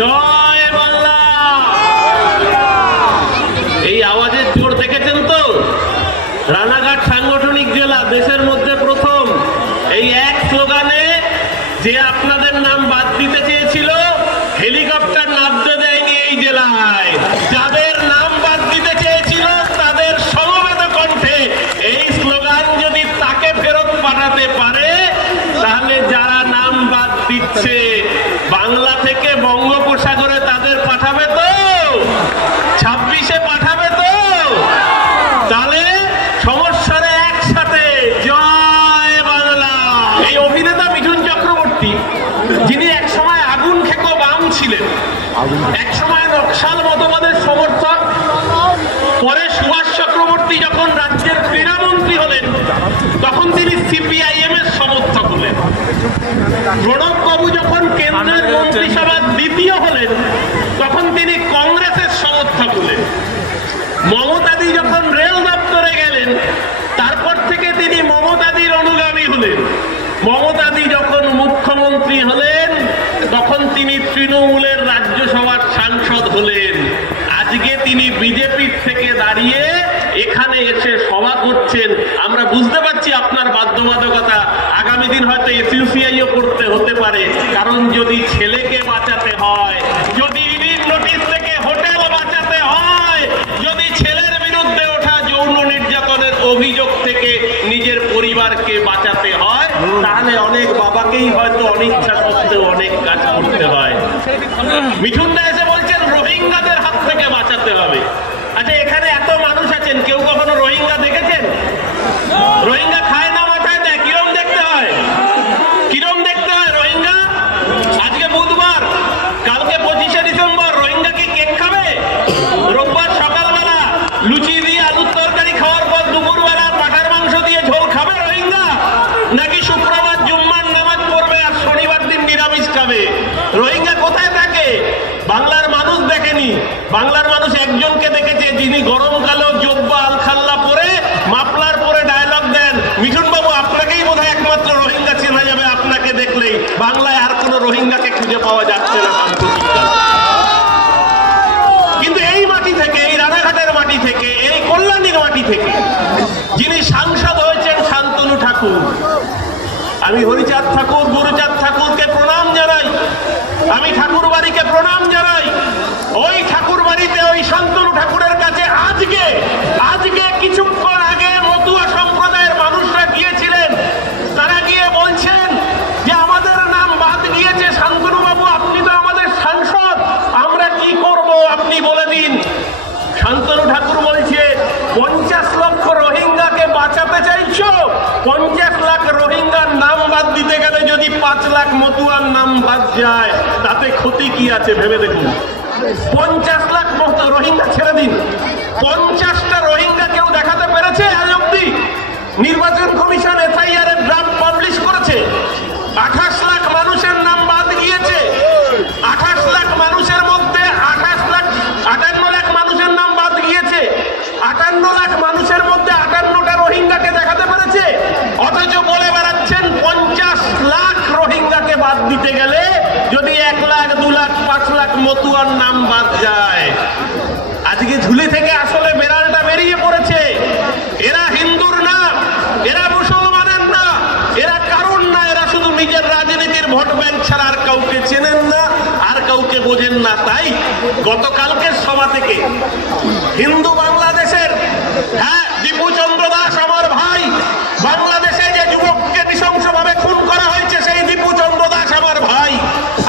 জয় বাংলা। এই আওয়াজের জোর দেখেছেন তো? রানাঘাট সাংগঠনিক জেলা, দেশের মধ্যে প্রথম। এই এক স্লোগানে যে আপনাদের নাম বাদ দিতে চেয়েছিল, হেলিকপ্টার নামতে দেয়নি এই জেলায়। যাদের নাম বাদ দিতে চেয়েছিল তাদের সমবেত কণ্ঠে এই স্লোগান যদি তাকে ফেরত পাঠাতে পারে, তাহলে যারা নাম বাদ দিচ্ছে বাংলা থেকে বঙ্গোপসাগরে তাদের পাঠাবে তো, 26-এ পাঠাবে তো? তাহলে সমস্যারে একসাথে জয় বাংলা। এই অভিনেতা মিঠুন চক্রবর্তী, যিনি একসময় আগুন খেকো বাম ছিলেন, একসময় নকশাল মতবাদের সমর্থক, পরে সুভাষ চক্রবর্তী যখন রাজ্যের ক্রীড়ামন্ত্রী হলেন তখন তিনি সিপিআইএম এর সমর্থক হলেন। প্রণব বাবু যখন কেন্দ্রের মন্ত্রিসভার দ্বিতীয় হলেন তখন তিনি কংগ্রেসের সমর্থক হলেন। মমতাদি যখন রেল দপ্তরে গেলেন তারপর থেকে তিনি মমতাদির অনুগামী হলেন। মমতাদি যখন মুখ্যমন্ত্রী হলেন তখন তিনি তৃণমূলের রাজ্যসভার সাংসদ হলেন। আজকে তিনি বিজেপির থেকে দাঁড়িয়ে এখানে এসে সভা করছেন। আমরা বুঝতে পারছি আপনার বাধ্যবাধকতা, আগামী দিন হয়তো এসইউসিআইও করতে হতে পারে। কারণ যদি ছেলেকে বাঁচাতে হয়, যদি ইডির নোটিশ থেকে হোটেল বাঁচাতে হয়, যদি ছেলের বিরুদ্ধে ওঠা যৌন নির্যাতনের অভিযোগ থেকে নিজের পরিবারকে বাঁচাতে হয়, তাহলে অনেক বাবাকেই হয়তো অনিচ্ছা সত্ত্বেও অনেক কাজ করতে হয়। মিঠুন দা এসে বলছেন রোহিঙ্গাদের হাত থেকে বাঁচাতে হবে। আচ্ছা, এখানে এত মানুষ আছেন, কেউ কখনো রোহিঙ্গা দেখেছেন? রোহিঙ্গা খায় না মাথায় দেয়, কিরম দেখতে হয়? কিরম দেখতে হয় রোহিঙ্গা? আজকে বুধবার, কালকে 25শে ডিসেম্বর, রোহিঙ্গা কি কেক খাবে? রোববার সকালবেলা লুচি দিয়ে আলুর তরকারি খাওয়ার পর দুপুরবেলা পাঠার মাংস দিয়ে ঝোল খাবে রোহিঙ্গা? নাকি শুক্রবার জুম্মার নামাজ পড়বে আর শনিবার দিন নিরামিষ খাবে? রোহিঙ্গা কোথায় থাকে? বাংলার মানুষ দেখেনি। বাংলার মানুষ একজনকে দেখেছে, যিনি গরমকালেও জব্বা আলখাল্লা পরে মাফলার পরে ডায়লগ দেন। মিঠুন বাবু, আপনাকেই বোধহয় একমাত্র রোহিঙ্গা চেনা যাবে আপনাকে দেখলেই। বাংলায় আর কোন রোহিঙ্গাকে খুঁজে পাওয়া যাচ্ছে না। কিন্তু এই মাটি থেকে, এই রানাঘাটের মাটি থেকে, এই কল্যাণীর মাটি থেকে যিনি সাংসদ হয়েছেন শান্তনু ঠাকুর, আমি হরিচাঁদ ঠাকুর, গুরুচাঁদ ঠাকুরকে প্রণাম জানাই, আমি ঠাকুর বাড়িকে প্রণাম জানাই। ওই ঠাকুর বাড়িতে ওই শান্তনু ঠাকুরের কাছে আজকে কিছুক্ষণ আগে মতুয়া সম্প্রদায়ের মানুষরা গিয়েছিলেন। তারা গিয়ে বলছেন যে আমাদের নাম বাদ গিয়েছে, শান্তনু বাবু আপনি তো আমাদের সাংসদ, আমরা কি করব আপনি বলে দিন। শান্তনু ঠাকুর বলছে 50 লক্ষ রোহিঙ্গাকে বাঁচাতে চাইছো? 50 লাখ রোহিঙ্গার নাম বাদ দিতে গেলে যদি 5 লাখ মতুয়ার নাম বাদ যায়, তাতে ক্ষতি কি আছে ভেবে দেখুন। 50 লাখ রোহিঙ্গা ছেড়ে দিন, 50টা রোহিঙ্গা কেউ দেখাতে পেরেছে আজ অব্দি? নির্বাচন কমিশন এফআইআর এর ড্রাফট পাবলিশ করেছে। 28 লাখ মানুষের নাম বাদ গিয়েছে। 28 লাখ মানুষের মধ্যে 58 লাখ মানুষের নাম বাদ গিয়েছে। 58 লাখ মানুষের মধ্যে 58টা রোহিঙ্গাকে দেখাতে পেরেছে। অথচ বলে বেড়াচ্ছেন 50 লাখ রোহিঙ্গাকে বাদ দিতে গেলে যদি 1 লাখ, 2 লাখ, 5 লাখ মতুয়ার নাম বাদ যায়। আজকে ঝুলি থেকে আসলে বেড়ালটা বেরিয়ে পড়েছে। এরা হিন্দুর না, এরা মুসলমানের না, এরা কারণ না, এরা শুধু নিজের রাজনীতির ভোট ব্যাংক ছাড়া আর কাউকে চেনেন না, আর কাউকে বোঝেন না। তাই গতকালকের সভা থেকে হিন্দু বাংলাদেশের, হ্যাঁ, দীপু চন্দ্র দাস আমার ভাই। বাংলাদেশে যে যুবককে নৃশংসভাবে খুন করা হয়েছে সেই দীপু চন্দ্র দাস আমার ভাই।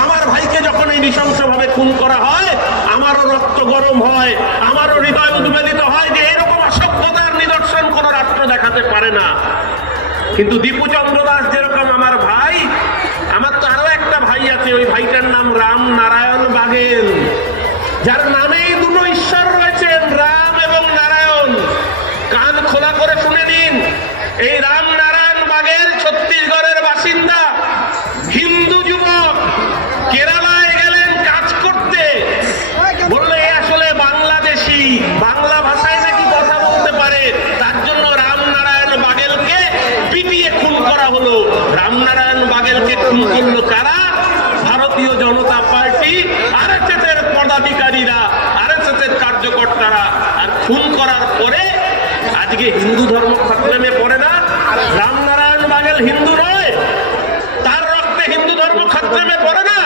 আমার ভাইকে যখন এই নৃশংসভাবে খুন করা হয় আমারও রক্ত গরম হয়, আমারও হৃদয় উদ্বেলিত হয় যে এরকম অসভ্যতার নিদর্শন কোন রাষ্ট্র দেখাতে পারে না। কিন্তু দীপু চন্দ্র দাস যেরকম আমার ভাই, আমার তো আরো একটা ভাই আছে, ওই ভাইটার নাম রাম নারায়ণ বাগেল, যার নামেই দুটো ঈশ্বর রয়েছেন, রাম এবং নারায়ণ। কান খোলা করে শুনে নিন, এই রাম নারায়ণ বাগেল ছত্তিশগড়ের বাসিন্দা, হিন্দু যুবক, কেরালায় গেলেন কাজ করতে, বললে এ আসলে বাংলাদেশি, বাংলা ভাষায় নাকি কথা বলতে পারে, তার জন্য রাম নারায়ণ বাগেলকে পিটিয়ে খুন করা হলো। রাম নারায়ণ বাগেলকে খুন করলো কারা? ভারতীয় জনতা পার্টি। আরএসএস এর পদাধিকারীরা, আরএসএস এর কার্যকর্তারা, আর খুন করার পরে আজকে হিন্দু ধর্ম খাতনামে পড়ে না? রামনারায়ণ বাঙাল হিন্দু নয়? তার রক্তে হিন্দু ধর্ম খাতনামে পড়ে না?